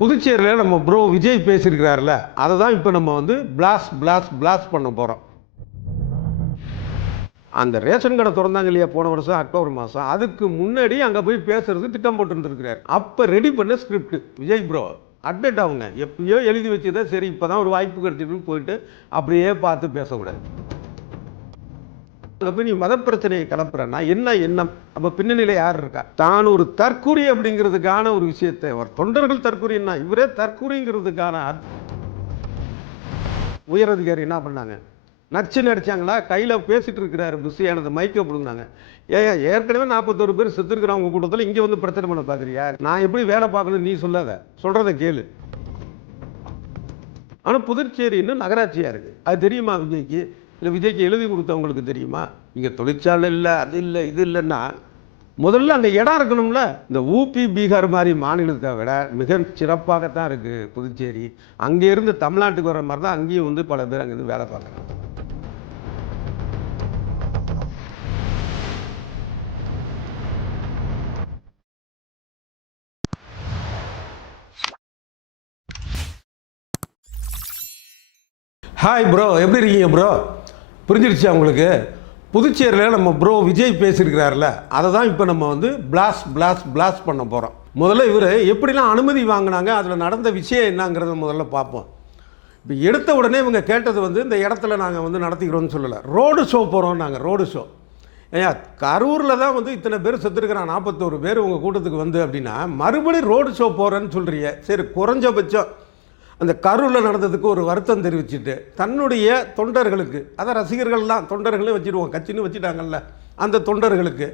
புதுச்சேரியில் நம்ம ப்ரோ விஜய் பேசியிருக்கிறார்ல, அதை தான் இப்போ நம்ம வந்து பிளாஸ்ட் பண்ண போகிறோம். அந்த ரேஷன் கடை திறந்தாங்க இல்லையா போன வருஷம் அக்டோபர் மாதம், அதுக்கு முன்னாடி அங்கே போய் பேசுறதுக்கு திட்டம் போட்டுருந்துருக்கிறார். அப்போ ரெடி பண்ண ஸ்கிரிப்ட் விஜய் ப்ரோ அப்டேட் ஆகுங்க. எப்பயோ எழுதி வச்சுதா, சரி இப்போ தான் ஒரு வாய்ப்பு கிடைச்சிட்டுன்னு போயிட்டு அப்படியே பார்த்து பேசக்கூடாது. அப்போ நீ மத பிரச்சனையை கலப்புறன்னா என்ன எண்ணம்? அப்போ பின்னணியில் யார் இருக்கா? தான் ஒரு தற்கூரி அப்படிங்கிறதுக்கான ஒரு விஷயத்தை ஒரு தொண்டர்கள் தற்கூரின்னா இவரே தற்கூரிங்கிறதுக்கான உயரதிகாரி என்ன பண்ணாங்க? நச்சு நடிச்சாங்களா? கையில் பேசிட்டு இருக்கிறாரு புஷியானது மைக்கை பிடுங்கினாங்க. ஏற்கனவே 41 பேர் செத்துருக்குறாங்க உங்கள் கூட்டத்தில், இங்கே வந்து பிரச்சனை பண்ண பார்க்குறியா? நான் எப்படி வேலை பார்க்கணும் நீ சொல்லாத, சொல்கிறத கேளு. ஆனால் புதுச்சேரி இன்னும் நகராட்சியாக இருக்குது, அது தெரியுமா விஜய்க்கு? இல்லை விஜய்க்கு எழுதி கொடுத்தவங்களுக்கு தெரியுமா? இங்கே தொழிற்சாலை இல்லை, அது இல்லை, இது இல்லைன்னா முதல்ல அங்கே இடம் இருக்கணும்ல. இந்த ஊபி பீகார் மாதிரி மாநிலத்தை விட மிக சிறப்பாகத்தான் இருக்குது புதுச்சேரி. அங்கேருந்து தமிழ்நாட்டுக்கு வர மாதிரி தான் அங்கேயும் வந்து பல பேர் அங்கேருந்து வேலை பார்க்குறாங்க. ஹாய் ப்ரோ, எப்படி இருக்கீங்க ப்ரோ? புரிஞ்சிடுச்சா உங்களுக்கு? புதுச்சேரியில் நம்ம ப்ரோ விஜய் பேசியிருக்கிறார்ல, அதை தான் இப்போ நம்ம வந்து பிளாஸ்ட் பண்ண போகிறோம். முதல்ல இவர் எப்படிலாம் அனுமதி வாங்கினாங்க, அதில் நடந்த விஷயம் என்னங்கிறத முதல்ல பார்ப்போம். இப்போ எடுத்த உடனே இவங்க கேட்டது வந்து இந்த இடத்துல நாங்கள் வந்து நடத்திக்கிறோன்னு சொல்லலை, ரோடு ஷோ போகிறோம். நாங்கள் ரோடு ஷோ ஏன் கரூரில் தான் வந்து இத்தனை பேர் செத்துருக்கிறான், 41 பேர் உங்கள் கூட்டத்துக்கு வந்து அப்படின்னா மறுபடியும் ரோடு ஷோ போகிறேன்னு சொல்கிறிய. சரி, குறைஞ்சபட்சம் அந்த கரூரில் நடந்ததுக்கு ஒரு வருத்தம் தெரிவிச்சுட்டு தன்னுடைய தொண்டர்களுக்கு, அதான் ரசிகர்கள் தான் தொண்டர்களையும் வச்சுருவோம், கட்சின்னு வச்சுட்டாங்கல்ல, அந்த தொண்டர்களுக்கு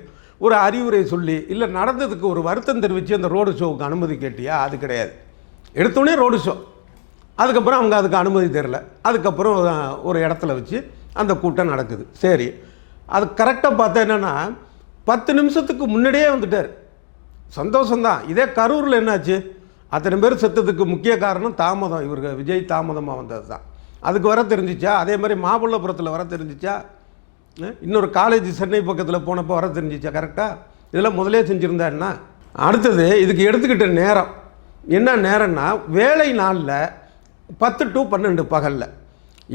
ஒரு அறிவுரை சொல்லி இல்லை நடந்ததுக்கு ஒரு வருத்தம் தெரிவித்து அந்த ரோடு ஷோவுக்கு அனுமதி கேட்டியா? அது கிடையாது. எடுத்தோடனே ரோடு ஷோ, அதுக்கப்புறம் அவங்க அதுக்கு அனுமதி தரல. அதுக்கப்புறம் ஒரு இடத்துல வச்சு அந்த கூட்டம் நடக்குது. சரி, அது கரெக்டாக பார்த்தா என்னென்னா 10 நிமிஷத்துக்கு முன்னாடியே வந்துட்டார். சந்தோஷம்தான். இதே கரூரில் என்னாச்சு? அத்தனை பேர் செத்ததுக்கு முக்கிய காரணம் தாமதம். இவருக்கு விஜய் தாமதமாக வந்தது தான். அதுக்கு வர தெரிஞ்சிச்சா? அதே மாதிரி மாமல்லபுரத்தில் வர தெரிஞ்சிச்சா? இன்னொரு காலேஜ் சென்னை பக்கத்தில் போனப்போ வர தெரிஞ்சிச்சா? கரெக்டாக இதெல்லாம் முதலே செஞ்சுருந்தா என்ன? அடுத்தது இதுக்கு எடுத்துக்கிட்ட நேரம் என்ன நேரம்னா, வேலை நாளில் 10 to 12 பகலில்.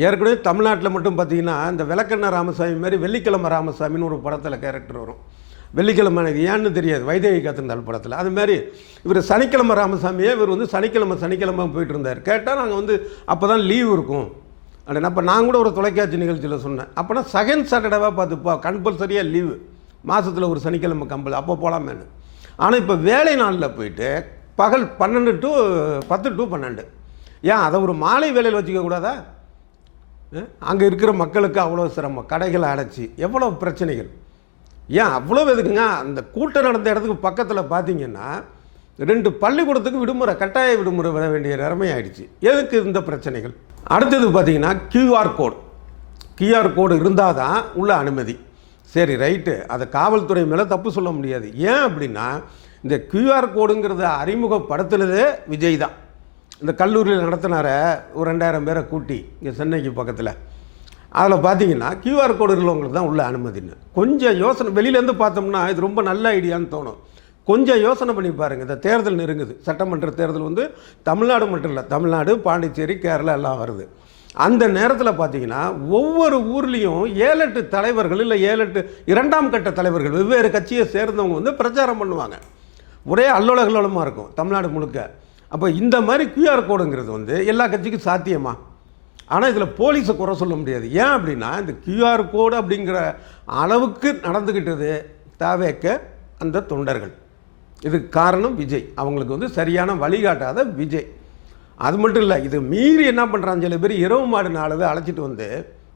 ஏற்கனவே தமிழ்நாட்டில் மட்டும் பார்த்தீங்கன்னா இந்த விளக்கண்ண ராமசாமி மாதிரி வெள்ளிக்கிழமை ராமசாமின்னு ஒரு படத்தில் கேரக்டர் வரும். வெள்ளிக்கிழமை எனக்கு ஏன்னு தெரியாது, வைதேகி காத்திருந்தாள் படத்தில். அதுமாதிரி இவர் சனிக்கிழமை ராமசாமியே இவர் வந்து சனிக்கிழமை போயிட்டு இருந்தார். கேட்டால் நாங்கள் வந்து அப்போ தான் லீவ் இருக்கும் அப்படின்னு. அப்போ நான் கூட ஒரு தொலைக்காட்சி நிகழ்ச்சியில் சொன்னேன், அப்போனா செகண்ட் சாட்டர்டேவாக பார்த்துப்பா கம்பல்சரியாக லீவு, மாதத்தில் ஒரு சனிக்கிழமை கம்பல், அப்போ போகலாமேன்னு. ஆனால் இப்போ வேலை நாளில் போயிட்டு பகல் 10 to 12. ஏன் அதை ஒரு மாலை வேலையில் வச்சுக்க கூடாதா? அங்கே இருக்கிற மக்களுக்கு அவ்வளோ சிரமம், கடைகளை அடைச்சி எவ்வளோ பிரச்சனைகள். ஏன் அவ்வளோ எதுக்குங்க? அந்த கூட்டம் நடந்த இடத்துக்கு பக்கத்தில் பார்த்தீங்கன்னா 2 பள்ளிக்கூடத்துக்கு விடுமுறை, கட்டாய விடுமுறை வர வேண்டிய நிலைமை ஆயிடுச்சு. எதுக்கு இந்த பிரச்சனைகள்? அடுத்தது பார்த்தீங்கன்னா கியூஆர் கோடு இருந்தால் தான் உள்ள அனுமதி. சரி, ரைட்டு, அதை காவல்துறை மேலே தப்பு சொல்ல முடியாது. ஏன் அப்படின்னா இந்த கியூஆர் கோடுங்கிறத அறிமுகப்படுத்துனதே விஜய் தான். இந்த கல்லூரியில் நடத்தினார ஒரு 2000 பேரை கூட்டி இங்கே சென்னைக்கு பக்கத்தில், அதில் பார்த்தீங்கன்னா கியூஆர் கோடு உள்ளவங்களுக்கு தான் உள்ள அனுமதின்னு. கொஞ்சம் யோசனை வெளியிலேருந்து பார்த்தோம்னா இது ரொம்ப நல்ல ஐடியான்னு தோணும். கொஞ்சம் யோசனை பண்ணி பாருங்கள். இந்த தேர்தல் நெருங்குது, சட்டமன்ற தேர்தல் வந்து தமிழ்நாடு மட்டும் இல்லை, தமிழ்நாடு, பாண்டிச்சேரி, கேரளா எல்லாம் வருது. அந்த நேரத்தில் பார்த்தீங்கன்னா ஒவ்வொரு ஊர்லேயும் 7-8 தலைவர்கள் இல்லை 7-8 2ஆம் கட்ட தலைவர்கள் வெவ்வேறு கட்சியை சேர்ந்தவங்க வந்து பிரச்சாரம் பண்ணுவாங்க. ஒரே அல்லோலகல்லோலமாக இருக்கும் தமிழ்நாடு முழுக்க. அப்போ இந்த மாதிரி கியூஆர் கோடுங்கிறது வந்து எல்லா கட்சிக்கும் சாத்தியமா? ஆனால் இதில் போலீஸை குறை சொல்ல முடியாது. ஏன் அப்படின்னா இந்த கியூஆர் கோடு அப்படிங்கிற அளவுக்கு நடந்துக்கிட்டது தேவைக்க அந்த தொண்டர்கள். இதுக்கு காரணம் விஜய். அவங்களுக்கு வந்து சரியான வழிகாட்டாத விஜய். அது மட்டும் இல்லை, இது மீறி என்ன பண்ணுறாங்க சில பேர், இரவு மாடு நாளது அழைச்சிட்டு வந்து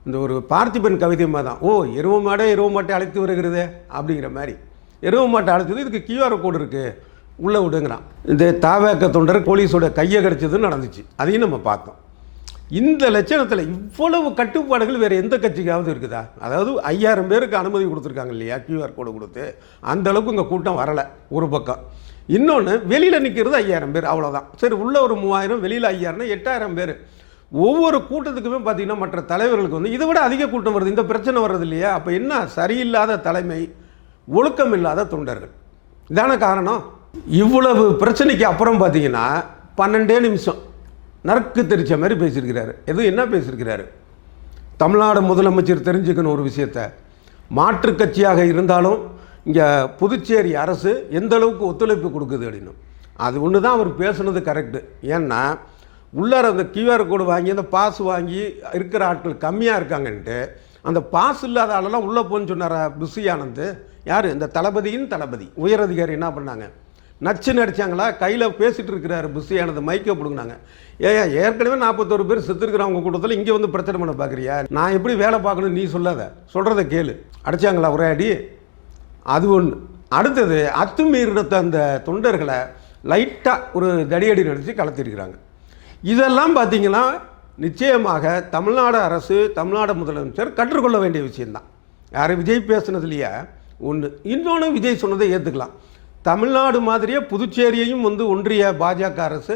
இந்த ஒரு பார்த்திபன் கவிதை மாதிரி தான், ஓ இரவு மாட்டை அழைத்து வருகிறது அப்படிங்கிற மாதிரி இரவு மாட்டை அழைச்சது. இதுக்கு கியூஆர் கோடு இருக்குது உள்ளே விடுங்கிறான். இந்த தாவேக்க தொண்டர் போலீஸோட கையை கடிச்சதுன்னு நடந்துச்சு, அதையும் நம்ம பார்த்தோம். இந்த லட்சணத்தில் இவ்வளவு கட்டுப்பாடுகள் வேறு எந்த கட்சிக்காவது இருக்குதா? அதாவது 5000 பேருக்கு அனுமதி கொடுத்துருக்காங்க இல்லையா கியூஆர் கோடு கொடுத்து, அந்த அளவுக்கு இங்கே கூட்டம் வரலை ஒரு பக்கம். இன்னொன்று, வெளியில் நிற்கிறது 5000 பேர், அவ்வளோதான். சரி, உள்ள ஒரு 3000, வெளியில் 5000னா 8000 பேர். ஒவ்வொரு கூட்டத்துக்குமே பார்த்தீங்கன்னா மற்ற தலைவர்களுக்கு வந்து இதை விட அதிக கூட்டம் வருது. இந்த பிரச்சனை வர்றது இல்லையா? அப்போ என்ன? சரியில்லாத தலைமை, ஒழுக்கம் இல்லாத தொண்டர்கள், இதான காரணம். இவ்வளவு பிரச்சனைக்கு அப்புறம் பார்த்தீங்கன்னா 12 நிமிஷம் நறுக்கு தெரிச்ச மாதிரி பேசியிருக்கிறாரு. எதுவும் என்ன பேசியிருக்கிறாரு? தமிழ்நாடு முதலமைச்சர் தெரிஞ்சுக்கணும் ஒரு விஷயத்தை, மாற்றுக் கட்சியாக இருந்தாலும் இங்கே புதுச்சேரி அரசு எந்த அளவுக்கு ஒத்துழைப்பு கொடுக்குது அப்படின்னு. அது ஒன்று தான் அவர் பேசுனது கரெக்டு. ஏன்னா உள்ளார அந்த கியூஆர் கோடு வாங்கி அந்த பாஸ் வாங்கி இருக்கிற ஆட்கள் கம்மியாக இருக்காங்கன்ட்டு அந்த பாஸ் இல்லாத ஆளெல்லாம் உள்ளே போன்னு சொன்னார் புஷி ஆனந்த். யார்? இந்த தளபதியின் தளபதி உயரதிகாரி என்ன பண்ணாங்க? நச்சு நடிச்சாங்களா? கையில் பேசிகிட்டு இருக்கிறாரு புஷி ஆனந்த், மைக்கை பிடுங்கினாங்க. ஏற்கனவே 41 பேர் செத்துருக்கிறவங்க கூட்டத்தில் இங்கே வந்து பிரச்சனை பண்ண பார்க்குறியா? நான் எப்படி வேலை பார்க்கணும் நீ சொல்லாத, சொல்கிறத கேளு. அடித்தாங்களா ஒரே அடி? அது ஒன்று. அடுத்தது அத்துமீறின அந்த தொண்டர்களை லைட்டாக ஒரு தடியடி நடித்து கலத்திருக்கிறாங்க. இதெல்லாம் பார்த்தீங்கன்னா நிச்சயமாக தமிழ்நாடு அரசு, தமிழ்நாடு முதலமைச்சர் கற்றுக்கொள்ள வேண்டிய விஷயந்தான். யார்? விஜய் பேசுனதுலையே ஒன்று. இன்னொன்று விஜய் சொன்னதை ஏற்றுக்கலாம். தமிழ்நாடு மாதிரியே புதுச்சேரியையும் வந்து ஒன்றிய பாஜக அரசு,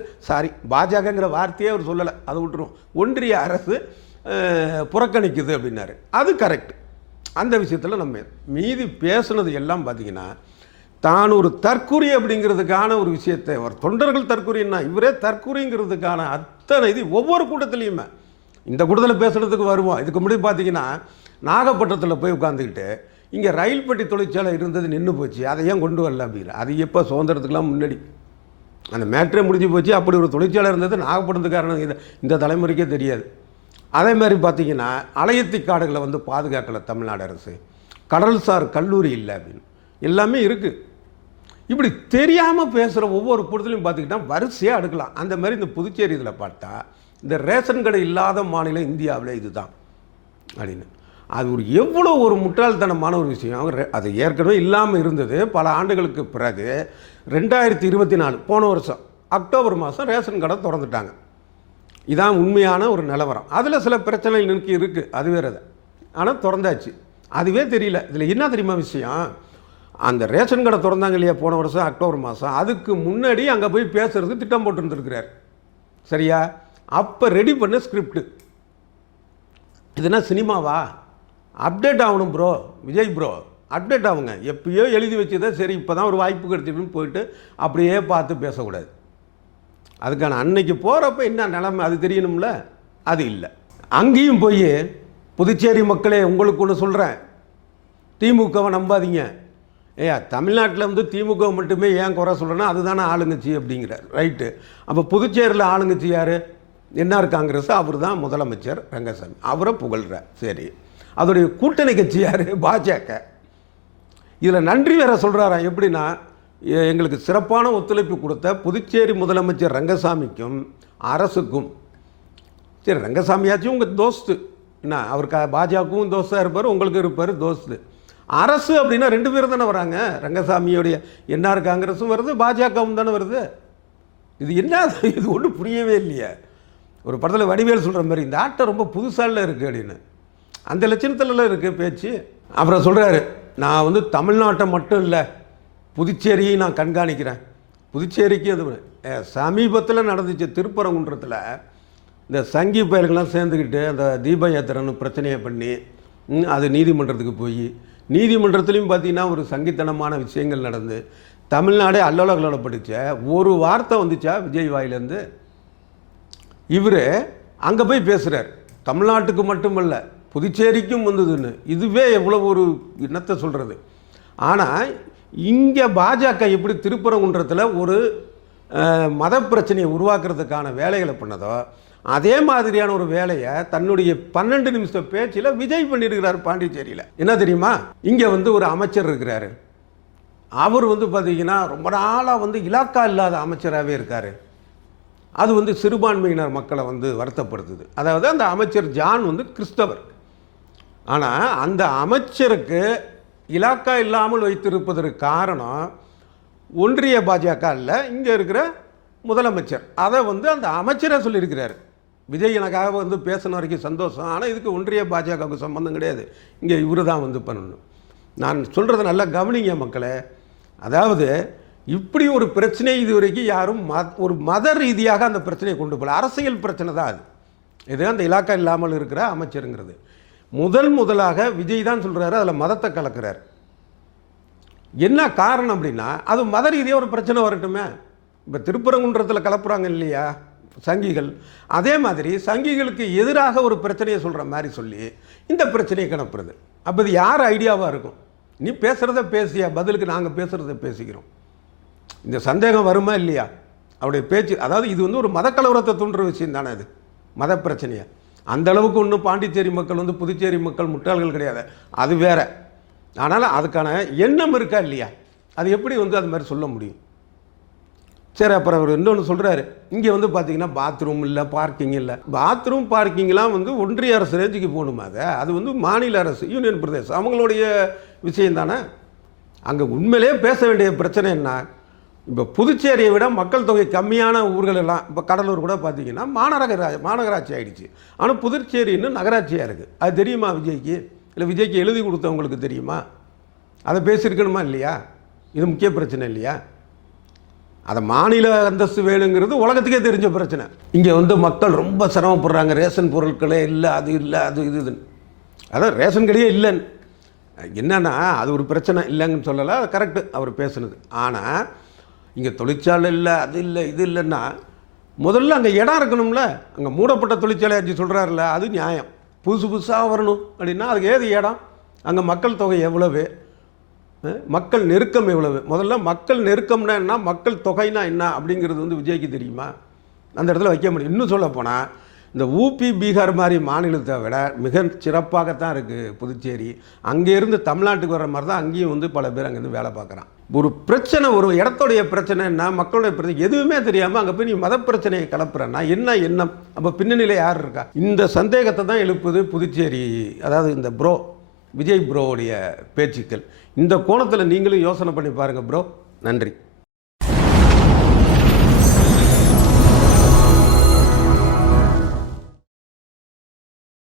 பாஜகங்கிற வார்த்தையே அவர் சொல்லலை, அதை விட்டுரும், ஒன்றிய அரசு புறக்கணிக்குது அப்படின்னாரு. அது கரெக்ட். அந்த விஷயத்தில் நம்ம மீதி பேசுனது எல்லாம் பார்த்தீங்கன்னா தான் ஒரு தற்குறி அப்படிங்கிறதுக்கான ஒரு விஷயத்தை, அவர் தொண்டர்கள் தற்குறின்னா இவரே தற்குறிங்கிறதுக்கான அத்தனை இது ஒவ்வொரு கூட்டத்திலையுமே. இந்த கூட்டத்தில் பேசுகிறதுக்கு வருவோம். இதுக்கு முன்னாடி பார்த்தீங்கன்னா நாகப்பட்டினத்தில் போய் உட்காந்துக்கிட்டு இங்கே ரயில் பெட்டி தொழிற்சாலை இருந்தது நின்று போச்சு, அதை ஏன் கொண்டு வரல அப்படிங்கிற. அது எப்போ? சுதந்திரத்துக்கெலாம் முன்னாடி அந்த மேட்ரே முடிஞ்சு போச்சு. அப்படி ஒரு தொழிற்சாலை இருந்தது நாகப்பட்டினத்துக்காரன் இந்த தலைமுறைக்கே தெரியாது. அதே மாதிரி பார்த்தீங்கன்னா அலையத்தி காடுகளை வந்து பாதுகாக்கலை தமிழ்நாடு அரசு, கடல்சார் கல்லூரி இல்லை அப்படின்னு எல்லாமே இருக்குது. இப்படி தெரியாமல் பேசுகிற ஒவ்வொரு கூட்டத்திலையும் பார்த்துக்கிட்டால் வரிசையாக எடுக்கலாம். அந்த மாதிரி இந்த புதுச்சேரி இதில் பார்த்தா இந்த ரேஷன் கடை இல்லாத மாநிலம் இந்தியாவில் இதுதான் அப்படின்னு. அது ஒரு எவ்வளோ ஒரு முட்டாள்தனமான ஒரு விஷயம். அது ஏற்கனவே இல்லாமல் இருந்தது. பல ஆண்டுகளுக்கு பிறகு 2024 போன வருஷம் அக்டோபர் மாதம் ரேஷன் கடை திறந்துட்டாங்க. இதான் உண்மையான ஒரு நிலவரம். அதில் சில பிரச்சனைகள் நிற்கி இருக்குது, அது வேறு. ஆனால் திறந்தாச்சு, அதுவே தெரியல. இதில் என்ன தெரியுமா விஷயம்? அந்த ரேஷன் கடை திறந்தாங்க இல்லையா போன வருஷம் அக்டோபர் மாதம், அதுக்கு முன்னாடி அங்கே போய் பேசுறதுக்கு திட்டம் போட்டுருந்துருக்கிறார். சரியா? அப்போ ரெடி பண்ண ஸ்கிரிப்டு. இதுனா சினிமாவா? அப்டேட் ஆகணும் ப்ரோ, விஜய் ப்ரோ, அப்டேட் ஆகுங்க. எப்பயோ எழுதி வச்சுதா சரி இப்போ தான் ஒரு வாய்ப்பு கிடைச்சிருக்குன்னு போயிட்டு அப்படியே பார்த்து பேசக்கூடாது. அதுக்கான அன்னைக்கு போகிறப்ப என்ன நிலைமை அது தெரியணும்ல, அது இல்லை. அங்கேயும் போய் புதுச்சேரி மக்களே உங்களுக்கு ஒன்று சொல்கிறேன், திமுகவை நம்பாதீங்க. தமிழ்நாட்டில் வந்து திமுக மட்டுமே ஏன் குறை சொல்கிறேன்னா அதுதானே ஆளுங்கட்சி அப்படிங்கிறார். ரைட்டு. அப்போ புதுச்சேரியில் ஆளுங்கட்சி யார்? என்ஆர் காங்கிரஸ், அவர் தான் முதலமைச்சர் ரங்கசாமி, அவரை புகழ்கிறார். சரி, அதோடைய கூட்டணி கட்சி யார்? பாஜக. இதில் நன்றி வேற சொல்கிறாராம். எப்படின்னா, எங்களுக்கு சிறப்பான ஒத்துழைப்பு கொடுத்த புதுச்சேரி முதலமைச்சர் ரங்கசாமிக்கும் அரசுக்கும். சரி, ரங்கசாமியாச்சும் உங்கள் தோஸ்து என்ன, அவருக்கு பாஜகவும் தோஸ்தாக இருப்பார், உங்களுக்கு இருப்பார் தோஸ்து. அரசு அப்படின்னா 2 பேரும் தானே வராங்க. ரங்கசாமியோடைய என்ஆர் காங்கிரஸும் வருது, பாஜகவும் தானே வருது. இது என்ன? இது ஒன்றும் புரியவே இல்லையே. ஒரு படத்தில் வடிவேல் சொல்கிற மாதிரி இந்த ஆட்டை ரொம்ப புதுசால இருக்குது அப்படின்னு, அந்த லட்சணத்துலலாம் இருக்குது பேச்சு. அப்புறம் சொல்கிறாரு, நான் வந்து தமிழ்நாட்டை மட்டும் இல்லை புதுச்சேரியை நான் கண்காணிக்கிறேன். புதுச்சேரிக்கு அது சமீபத்தில் நடந்துச்சு திருப்பரங்குன்றத்தில். இந்த சங்கி பயல்கள்லாம் சேர்ந்துக்கிட்டு அந்த தீப யாத்திரைன்னு பிரச்சனையை பண்ணி அது நீதிமன்றத்துக்கு போய் நீதிமன்றத்துலேயும் பார்த்தீங்கன்னா ஒரு சங்கித்தனமான விஷயங்கள் நடந்து தமிழ்நாடே அல்லோலப்பட்டுச்ச. ஒரு வார்த்தை வந்துச்சா விஜய் வாயிலேருந்து? இவர் அங்கே போய் பேசுகிறார், தமிழ்நாட்டுக்கு மட்டுமல்ல புதுச்சேரிக்கும் வந்ததுன்னு. இதுவே எவ்வளோ ஒரு என்னத்தை சொல்கிறது. ஆனால் இங்கே பாஜக எப்படி திருப்பரங்குன்றத்தில் ஒரு மத பிரச்சனையை உருவாக்குறதுக்கான வேலைகளை பண்ணதோ அதே மாதிரியான ஒரு வேலையை தன்னுடைய 12 நிமிஷ பேச்சில் விஜய் பண்ணியிருக்கிறார் பாண்டிச்சேரியில். என்ன தெரியுமா? இங்கே வந்து ஒரு அமைச்சர் இருக்கிறாரு, அவர் வந்து பார்த்தீங்கன்னா ரொம்ப நாளாக வந்து இலாக்கா இல்லாத அமைச்சராகவே இருக்கார். அது வந்து சிறுபான்மையினர் மக்களை வந்து வருத்தப்படுத்துது. அதாவது அந்த அமைச்சர் ஜான் வந்து கிறிஸ்தவர். ஆனால் அந்த அமைச்சருக்கு இலாக்கா இல்லாமல் வைத்திருப்பதற்கு காரணம் ஒன்றிய பாஜக இல்லை, இங்கே இருக்கிற முதலமைச்சர். அதை வந்து அந்த அமைச்சரை சொல்லியிருக்கிறார். விஜய் எனக்காக வந்து பேசின வரைக்கும் சந்தோஷம், ஆனால் இதுக்கு ஒன்றிய பாஜகவுக்கு சம்பந்தம் கிடையாது, இங்கே இவர் தான் வந்து பண்ணணும். நான் சொல்கிறத நல்லா கவனிங்க மக்களே. அதாவது இப்படி ஒரு பிரச்சனை இது வரைக்கும் யாரும் ஒரு மத ரீதியாக அந்த பிரச்சனையை கொண்டு போகல. அரசியல் பிரச்சனை தான் அது. இது அந்த இலாக்கா இல்லாமல் இருக்கிற அமைச்சருங்கிறது முதலாக விஜய் தான் சொல்கிறாரு, அதில் மதத்தை கலக்கிறார். என்ன காரணம் அப்படின்னா அது மத ரீதியாக ஒரு பிரச்சனை வரட்டுமே. இப்போ திருப்பரங்குன்றத்தில் கலப்புறாங்க இல்லையா சங்கிகள், அதே மாதிரி சங்கிகளுக்கு எதிராக ஒரு பிரச்சனையை சொல்கிற மாதிரி சொல்லி இந்த பிரச்சனையை கிளப்புறது. அப்போ இது யார் ஐடியாவாக இருக்கும்? நீ பேசுகிறத பேசியா, பதிலுக்கு நாங்கள் பேசுகிறத பேசிக்கிறோம். இந்த சந்தேகம் வருமா இல்லையா அவருடைய பேச்சு? அதாவது இது வந்து ஒரு மதக்கலவரத்தை தூண்டுற விஷயம் தானே, அது மத பிரச்சனையை. அந்த அளவுக்கு ஒன்றும் பாண்டிச்சேரி மக்கள் வந்து புதுச்சேரி மக்கள் முட்டாள்கள் கிடையாது, அது வேற. ஆனால் அதுக்கான எண்ணம் இருக்கா இல்லையா, அது எப்படி வந்து அது மாதிரி சொல்ல முடியும்? சரி, அப்புறம் அவர் இன்னொன்று சொல்கிறாரு, இங்கே வந்து பார்த்தீங்கன்னா பாத்ரூம் இல்லை, பார்க்கிங் இல்லை. பாத்ரூம் பார்க்கிங்லாம் வந்து ஒன்றிய அரசு ரேஞ்சுக்கு போகணுமா? அது வந்து மாநில அரசு, யூனியன் பிரதேசம், அவங்களுடைய விஷயம் தானே. அங்கே உண்மையிலே பேச வேண்டிய பிரச்சனை என்ன? இப்போ புதுச்சேரியை விட மக்கள் தொகை கம்மியான ஊர்கள் எல்லாம், இப்போ கடலூர் கூட பார்த்தீங்கன்னா மாநகராட்சி ஆகிடுச்சு. ஆனால் புதுச்சேரி இன்னும் நகராட்சியாக இருக்குது. அது தெரியுமா விஜய்க்கு? இல்லை விஜய்க்கு எழுதி கொடுத்தவங்களுக்கு தெரியுமா? அதை பேசியிருக்கணுமா இல்லையா? இது முக்கிய பிரச்சனை இல்லையா? அதை மாநில அந்தஸ்து வேணுங்கிறது உலகத்துக்கே தெரிஞ்ச பிரச்சனை. இங்கே வந்து மக்கள் ரொம்ப சிரமப்படுறாங்க, ரேஷன் பொருட்களே இல்லை, அது இல்லை, அது இதுன்னு. அதான் ரேஷன் கடையே இல்லைன்னு என்னன்னா அது ஒரு பிரச்சனை, இல்லைங்கன்னு சொல்லலை, அது கரெக்டு அவர் பேசுனது. ஆனால் இங்கே தொழிற்சாலை இல்லை, அது இல்லை, இது இல்லைன்னா முதல்ல அங்கே இடம் இருக்கணும்ல. அங்கே மூடப்பட்ட தொழிற்சாலை அஞ்சு சொல்கிறாருல்ல, அது நியாயம். புதுசாக வரணும் அப்படின்னா அதுக்கு ஏது இடம்? அங்கே மக்கள் தொகை எவ்வளவு, மக்கள் நெருக்கம் எவ்வளவு? முதல்ல மக்கள் நெருக்கம்னா என்ன, மக்கள் தொகைனா என்ன அப்படிங்கிறது வந்து விஜய்க்கு தெரியுமா? அந்த இடத்துல வைக்க முடியும். இன்னும் சொல்ல போனால் இந்த ஊபி பீகார் மாதிரி மாநிலத்தை விட மிக சிறப்பாகத்தான் இருக்குது புதுச்சேரி. அங்கேருந்து தமிழ்நாட்டுக்கு வர்ற மாதிரி தான் அங்கேயும் வந்து பல பேர் அங்கேருந்து வேலை பார்க்குறான். ஒரு பிரச்சனை, ஒரு இடத்துடைய பிரச்சனைன்னா மக்களுடைய பிரச்சனை எதுவுமே தெரியாமல் அங்கே போய் நீ மத பிரச்சனையை கலப்புறேன்னா என்ன எண்ணம்? அப்போ பின்னணியில் யார் இருக்கா? இந்த சந்தேகத்தை தான் எழுப்புது புதுச்சேரி, அதாவது இந்த விஜய் ப்ரோவுடைய பேச்சுக்கள். இந்த கோணத்தில் நீங்களும் யோசனை பண்ணி பாருங்கள் ப்ரோ. நன்றி.